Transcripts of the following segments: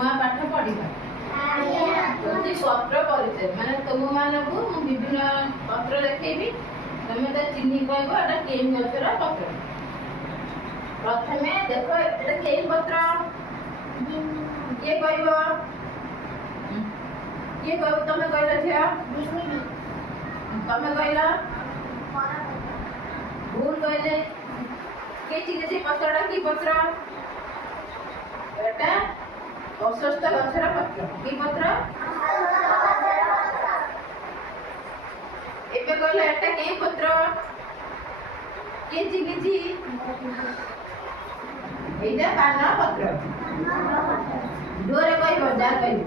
ନୂଆ ପାଠ ପଢିବା। ହଉଛି ପତ୍ର ପରିଚୟ, ମାନେ ତୁମ ମାନଙ୍କୁ ମୁଁ ବିଭିନ୍ନ ପତ୍ର ଦେଖେଇବି, ତମେ ତା ଚିହ୍ନି କହିବ ଏଟା କେଉଁ ଗଛର ପତ୍ର। ପ୍ରଥମେ ଦେଖ ଏଟା କେଉଁ ପତ୍ର, କିଏ କହିବ? କିଏ କହିବ? ତମେ କହିଲ ଝିଅ, ତମେ କହିଲ, ଭୁଲ କହିଲେ। କିଏ ଚିହ୍ନିଛି ପତ୍ରଟା କି ପତ୍ର? ଏଟା ଅଶ୍ୱତ୍ଥ ଗଛର ପତ୍ର। କି ପତ୍ର? ଏବେ କହିଲେ ଏଟା କେଉଁ ପତ୍ର? କିଏ ଚିହ୍ନିଛି? ଏଇଟା ପାନ ପତ୍ର। ଜୋରେ କହିବ, ଯା କହିବ।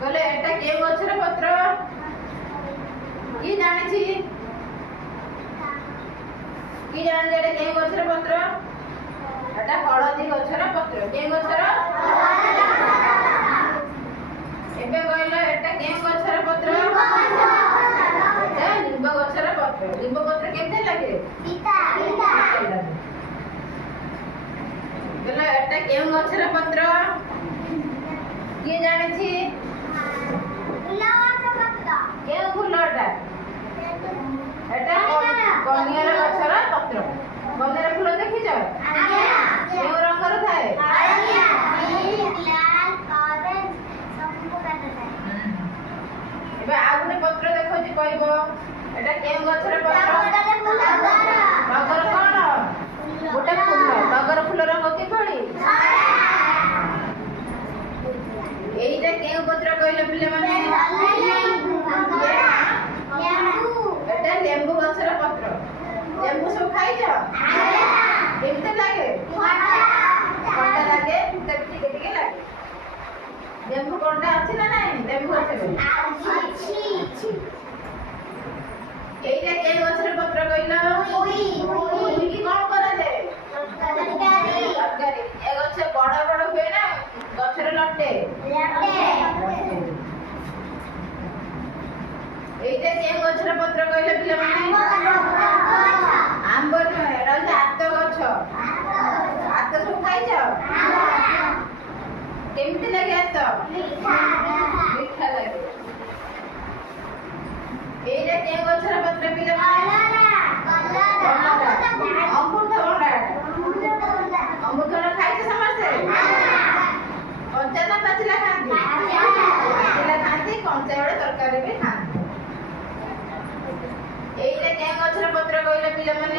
କହିଲେ ଏଟା କେଉଁ ଗଛର ପତ୍ର? କିଏ ଜାଣିଛି? କିଏ ଜାଣିଛି ଏଟା କେଉଁ ଗଛର ପତ୍ର? ଏଟା ହଳଦୀ ଗଛର ପତ୍ର। କେଉଁ ଗଛର? ଏବେ କହିଲ ଏଟା କେଉଁ ଗଛର ପତ୍ର? ଏଟା ଲିମ୍ବ ଗଛର ପତ୍ର। ଲିମ୍ବ ପତ୍ର କେମିତି ଲାଗେ? ପିତା ଲାଗେ। କହିଲ ଏଟା କେଉଁ ଗଛର ପତ୍ର? କିଏ ଜାଣିଛି? କେଉଁ ଫୁଲ ଏଟା? ଏଟା କନିଅର ଗଛର ପତ୍ର। କନିଅର ଫୁଲ ଦେଖିଛ? କେଉଁ ରଙ୍ଗର ଥାଏ? ଏବେ ଆଉ ଗୋଟେ ପତ୍ର ଦେଖଉଛି, କହିବ ଏଟା କେଉଁ ଗଛର ପତ୍ର? ଟଗର କଣ? ଗୋଟେ ଫୁଲ। ଟଗର ଫୁଲ ରଙ୍ଗ କିଭଳି? ଏଇଟା କେଉଁ ପତ୍ର କହିଲେ ପିଲାମାନେ? ଏଟା ଲେମ୍ବୁ ଗଛର ପତ୍ର। ଲେମ୍ବୁ ସବୁ ଖାଇଛ? କେମିତି ଲାଗେ? କଣ୍ଟା ଲାଗେ, ଟିକେ ଟିକେ ଲାଗେ। ଲେମ୍ବୁ କଣ୍ଟା ଅଛି ନା ନାଇଁ? ଲେମ୍ବୁ ଗଛରେ ଏଇଟା କେଉଁ ଗଛର ପତ୍ର କହିଲ? ପୋଇକି କଣ କରାଯାଏ? ତରକାରୀ। ଏ ଗଛ ବଡ ବଡ ହୁଏ ନା ଗଛରେ ଲଟେ? ଏଇଟା କେଉଁ ଗଛର ପତ୍ର କହିଲେ ପିଲାମାନେ? ଆମ୍ବ ନୁହେଁ, ଏଟା ହଉଛି ଆତ ଗଛ। ଆତ ସବୁ ଖାଇଛ? କେମିତି ଲାଗେ ଆତ? ମିଠା ଲାଗେ। ଏଇଟା କେଉଁ ଗଛର ପତ୍ର ପିଲାମାନେ? ଅମୃତଭଣ୍ଡା। ଅମୃତଭଣ୍ଡା ଖାଇଛ ସମସ୍ତେ? କଞ୍ଚା ନା ପାଚିଲା ଖାଆନ୍ତି? ପାଚିଲା ଖାଆନ୍ତି, କଞ୍ଚା ବେଳେ ତରକାରୀ ବି ଖାଆନ୍ତି। ଏଇଟା କେଉଁ ଗଛର ପତ୍ର କହିଲେ ପିଲାମାନେ?